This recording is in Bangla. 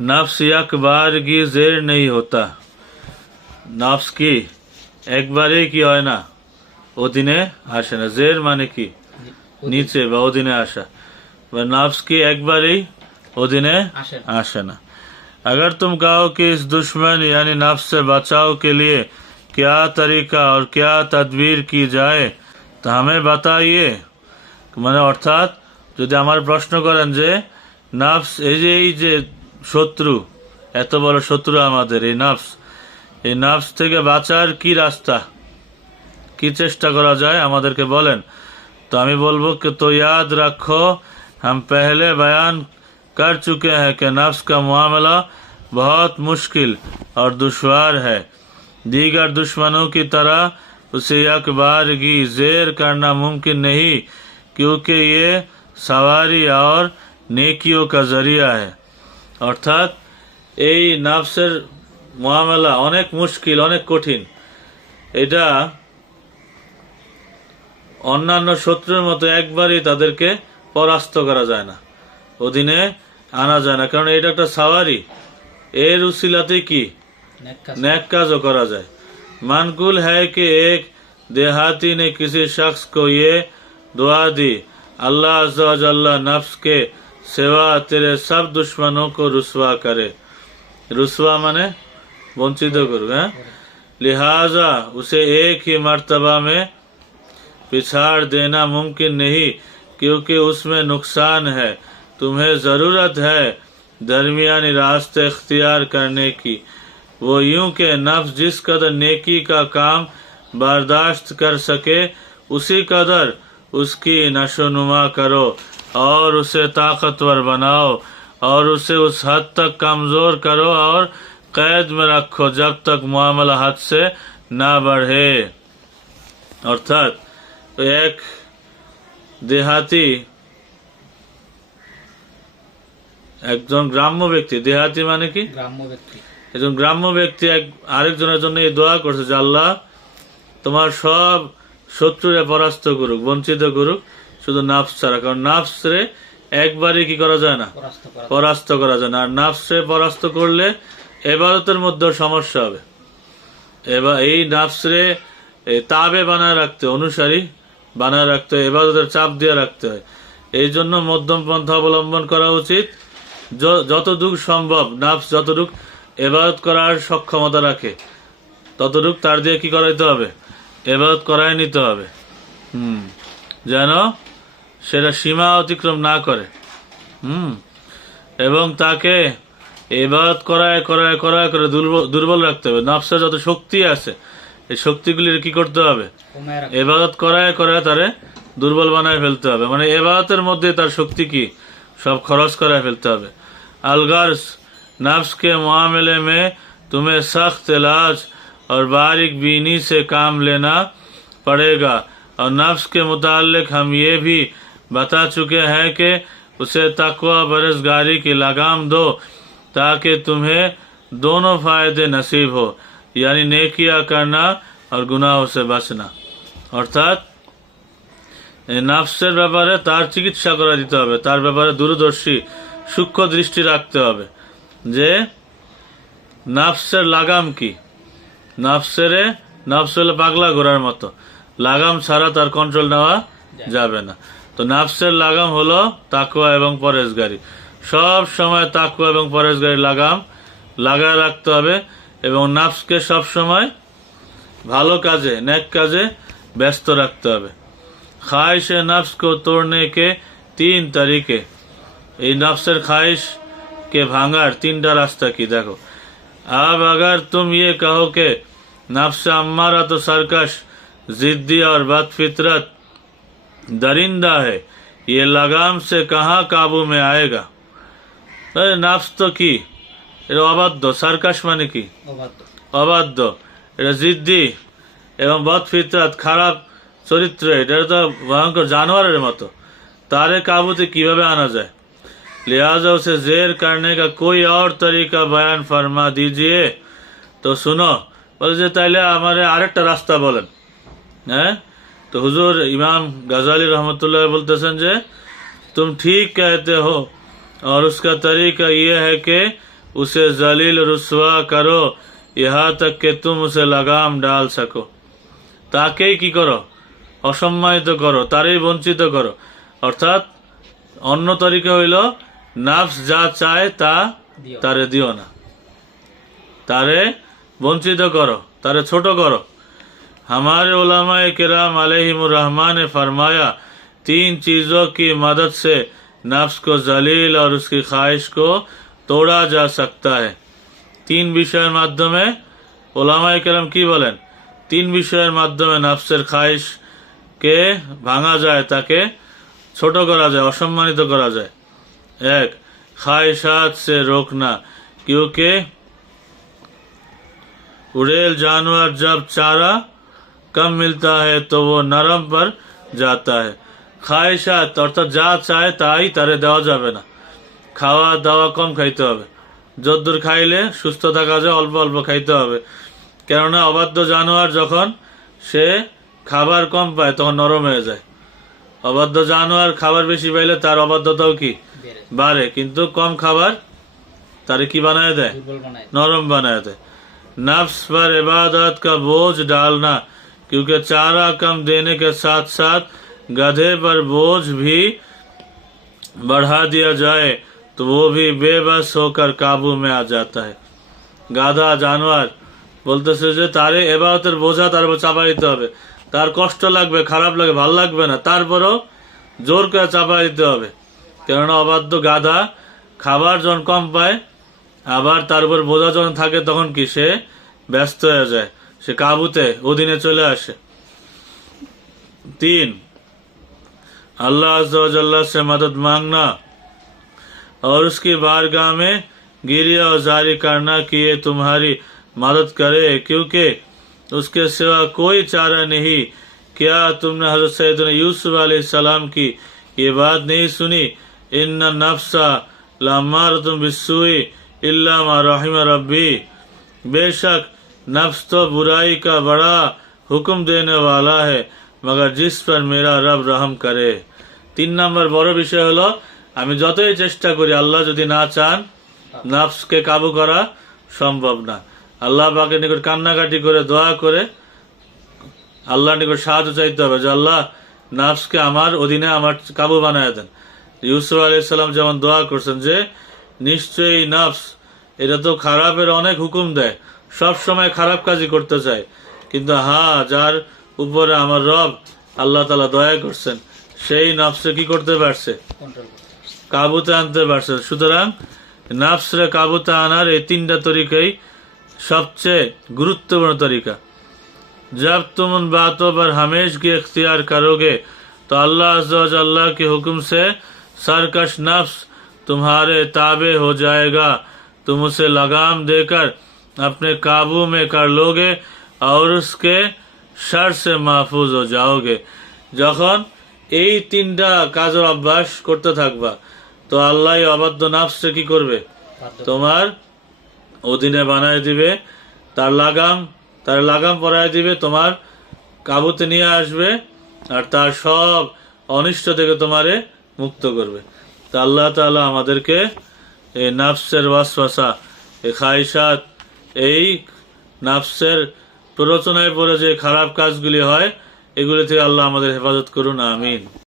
नफ्स एक बार की जेर नहीं होता নফস কি একবারেই কি হয় না অধীনে আসে না জের মানে কি নিচে বা অধীনে আসা বা নফস কি একবারেই অধীনে আসে না। আসে না अगर तुम कहो कि इस दुश्मन यानी नफ्स से बचाव के लिए क्या तरीका और क्या तदबीर की जाए তা हमें बताइए মানে অর্থাৎ যদি আমার প্রশ্ন করেন যে নাফস এই যে এই যে শত্রু এত বড় শত্রু আমাদের এই নাফস এই নাফস থেকে বাঁচার কি রাস্তা কি চেষ্টা করা যায় আমাদেরকে বলেন তো আমি বলবো कि तो याद रखो हम पहले बयान कर चुके हैं कि नफ्स का मामला बहुत मुश्किल और दुश्वार है दीगर दुश्मनों की तरह उसे एक बार की जेर करना मुमकिन नहीं क्योंकि ये सवारी और नेकियों का जरिया है অর্থাৎ এই নাফসের মহামেলা অনেক মুশকিল অনেক কঠিন এটা অন্যান্য শত্রুর মতো একবারই তাদেরকে পরাস্ত করা যায় না অধীনে আনা যায় না কারণ এটা একটা সাওয়ারি এর উসিলাতে কি নেক কাজ। नेक काजो करा जाए मानकुल है कि एक देहाती ने किसी शख्स को ये दुआ दी अल्लाह अल्लाह नफ्स के सिवा तेरे सब दुश्मनों को रुसवा करे। रुसवा माने वंचित करो, हैं? लिहाजा उसे एक ही मर्तबा में पिछाड़ देना मुमकिन नहीं, क्योंकि उसमें नुकसान है। तुम्हें ज़रूरत है दरमियानी रास्ते इख्तियार करने की। वो यूँ के नफ्स जिस कदर नेकी का काम बर्दाश्त कर सके, उसी कदर उसकी नशो नुमा करो। और उसे ताकतवर बनाओ और उसे उस हद तक कमजोर करो और कैद में रखो जब तक मामला हद से ना बढ़े অর্থাৎ এক দেহাতি একজন গ্রাম্য ব্যক্তি দেহাতি মানে কি গ্রাম্য ব্যক্তি একজন গ্রাম্য ব্যক্তি এক আরেকজনের জন্য এই দোয়া করছে যে আল্লাহ তোমার সব শত্রুরে পরাস্ত করুক বঞ্চিত করুক শুধু নাফস ছাড়া কারণ নাফসরে একবারে কি করা যায় না? পরাস্ত করা যায়। না। আর নাফসরে পরাস্ত করলে এবারতের মধ্যেও সমস্যা হবে। এবার এই নাফসরে তাবে বানায় রাখতে অনুসারী বানায় রাখতে হয় এবারতের চাপ দিয়ে রাখতে হয়। এই জন্য মধ্যম পন্থা অবলম্বন করা উচিত। যতটুক সম্ভব নাফস যতটুক এবাদত করার সক্ষমতা রাখে ততটুক তার দিয়ে কি করাইতে হবে? এবাদত করাই নিতে হবে। হুম। যেন সেটা সীমা অতিক্রম না করে হুম এবং তাকে এবাদত করায় করায় করায় করে দুর্বল দুর্বল রাখতে হবে নফসের যত শক্তি আছে এই শক্তিগুলির কি করতে হবে কমায় রাখা এবাদত করায় করায় তারে দুর্বল বানায় ফেলতে হবে মানে এবাদতের মধ্যে তার শক্তি কি সব খরচ করায় ফেলতে হবে अलगर्ज नफ्स के मामले में तुम्हें सख्त इलाज और बारीक बीनी से काम लेना पड़ेगा और नफ्स के मुतालिक हम ये भी बता चुके हैं कि उसे तकवा बरसगारी की लगाम दो ताकि तुम्हें दोनों फायदे नसीब हो यानी नेकिया करना और गुनाहों से बचना অর্থাৎ এই নাফসের ব্যাপারে তার চিকিৎসা করে দিতে হবে তার ব্যাপারে দূরদর্শী সূক্ষ্ম দৃষ্টি রাখতে হবে যে নাফসের লাগাম কি নাফসেরে নাফস হলো পাগলা ঘোড়ার মতো লাগাম ছাড়া তার কন্ট্রোল নেওয়া যাবে না তো নাফসের লাগাম হলো তাকুয়া এবং পরেশগারি সব সময় তাকুয়া এবং পরেশগারি লাগাম, লাগায় রাখতে হবে এবং নাফসকে সব সময় ভালো কাজে ন্যাক কাজে ব্যস্ত রাখতে হবে। খাইশে নাফসকো তোড়নে কে তিন তারিখে। এই নাফসের খাইশ কে ভাঙার তিনটা রাস্তা কি? দেখো। আব আগার তুম ইয়ে কাহো কে, নফসে আম্মারা তো সার্কাস জিদ্দি আর বাদ ফিতরাত दरिंदा है ये लगाम से कहाँ काबू में आएगा अरे नफ्स तो की এটা অবাধ্য সার্কাস মানে কি অবাধ্য অবাধ্য এটা জিদ্দি এবং বদ ফিতরাত খারাপ চরিত্র এটা তো ভয়ঙ্কর জানোয়ারের মতো তারে কাবুতে কিভাবে আনা যায় लिहाजा उसे जेर करने का कोई और तरीका बयान फरमा दीजिए তো শুনো বলে যে তাইলে আমার আরেকটা রাস্তা বলেন হ্যাঁ তো হুজুর ইমাম গাজালি রহমতুল্লাহ বলতেছেন যে তুম ঠিক কেতে হো আর তরিকা ইয়ে यह উসে জলিল রসুয়া করো ইহা करो তুম উসে লাগাম ডাল उसे लगाम তাকেই কি করো অসম্মানিত করো তারই বঞ্চিত করো অর্থাৎ অন্য তরিকা হইল নাফস যা চায় তা তারে দিও না তারে বঞ্চিত করো তারে ছোট করো हमारे उलमाए किराम रहमान ने फरमाया तीन चीज़ों की मदद से नफ्स को जलील और उसकी ख्वाहिश को तोड़ा जा सकता है তিন বিষয়ের মাধ্যমে ওলামায়ে কেরাম কি বলেন তিন বিষয়ের মাধ্যমে নফসের খাইশকে ভাঙা যায় তাকে ছোট করা যায় অসম্মানিত করা যায় এক ख्वाहिशात से रोकना क्योंकि उड़ेल जानवर जब चारा कम मिलता है तो वो नरम पर जाता है খায়সাত অর্থাৎ যা চায় তাই তারে দেওয়া যাবে না খাওয়া দাওয়া কম খাইতে হবে যদ্দূর খাইলে সুস্থ থাকা যায় অল্প অল্প খাইতে হবে কেননা অবাধ্য জানোয়ার যখন সে খাবার কম পায় তখন নরম হয়ে যায় অবাধ্য জানোয়ার খাবার বেশি পাইলে তার অবাধ্যতাও কি বেড়ে বাড়ে কিন্তু কম খাবার তারে কি বানায় দেয় দুর্বল বানায় नरम बनाए थे नफ्स पर इबादत का बोझ डालना क्योंकि चारा कम देने के साथ साथ गधे पर बोझ भी बढ़ा दिया जाए तो वो भी बेबस होकर काबू में आ जाता है গাধা জানোয়ার বলতেছে যে তারে এবারতের বোঝা তার উপর চাপা দিতে হবে তার কষ্ট লাগবে খারাপ লাগবে ভাল লাগবে না তারপরও জোর করে চাপা দিতে হবে কেননা অবাধ্য গাধা খাবার যখন কম পায় আবার তার উপর বোঝা যখন থাকে তখন কি সে ব্যস্ত হয়ে যায় সে কাবুতে অধীনে চলে আসে तीन अल्लाह अज्जा से मदद मांगना और उसकी बारगाह में गिरिया और जारी करना कि ये तुम्हारी मदद करे क्योंकि उसके सिवा कोई चारा नहीं क्या तुमने हजरत सैद यूसुफ सलाम की ये बात नहीं सुनी इन नफ्सा लामार तुम बिस्सुई इल्ला मा रहिम रब्बी बेशक नफ्स तो बुराई का बड़ा हुक्म देने वाला है मगर जिस पर मेरा रब रहम करे তিন নম্বর বড় বিষয় হলো আমি যতই চেষ্টা করি আল্লাহ যদি না চান নাফসকে কাবু করা সম্ভব না আল্লাহ পাকে নিকট কান্নাকাটি করে দোয়া করে আল্লাহ নিকট সাহায্য চাইতে হবে যে আল্লাহ নাফসকে আমার অধীনে আমার কাবু বানায় দেন ইউসুফ আলাইসাল্লাম যেমন দোয়া করছেন যে নিশ্চয়ই নাফস এটা তো খারাপের অনেক হুকুম দেয় সব সময় খারাপ কাজই করতে চায় কিন্তু হ্যাঁ যার উপরে আমার রব আল্লাহ তালা দয়া করছেন সেই নফসে কি করতে পারছে কন্ট্রোল করতে পারছে। কাবুতে আনতে পারছে সুতরাং নাফসরে কাবুতে আনার এই তিনটা তরিকাই सबसे गुरुत्वपूर्ण तरीका जब तुम उन बातों पर हमेशगी इख्तियार करोगे तो अल्लाह अज़्ज़ा व अल्लाह के हुक्म से सरकश नफ्स तुम्हारे ताबे हो जाएगा तुम उसे लगाम देकर अपने काबू में कर लोगे और उसके शर से महफूज हो जाओगे যখন এই তিনটা কাজের অভ্যাস করতে থাকবা তো আল্লাহ এই অবাধ্য নাফসে কি করবে বাধ্য তোমার অধীনে বানায় দিবে তার লাগাম তার লাগাম পরায় দিবে তোমার কাবুতে নিয়ে আসবে আর তার সব অনিষ্ট থেকে তোমারে মুক্ত করবে তা আল্লাহ তাআলা আমাদেরকে এই নাফসের ওয়াসওয়াসা, এই খাইশাত, এই নাফসের প্ররোচনায় পড়ে যে খারাপ কাজগুলি হয়, এগুলি থেকে আল্লাহ আমাদের হেফাজত করুন, আমিন।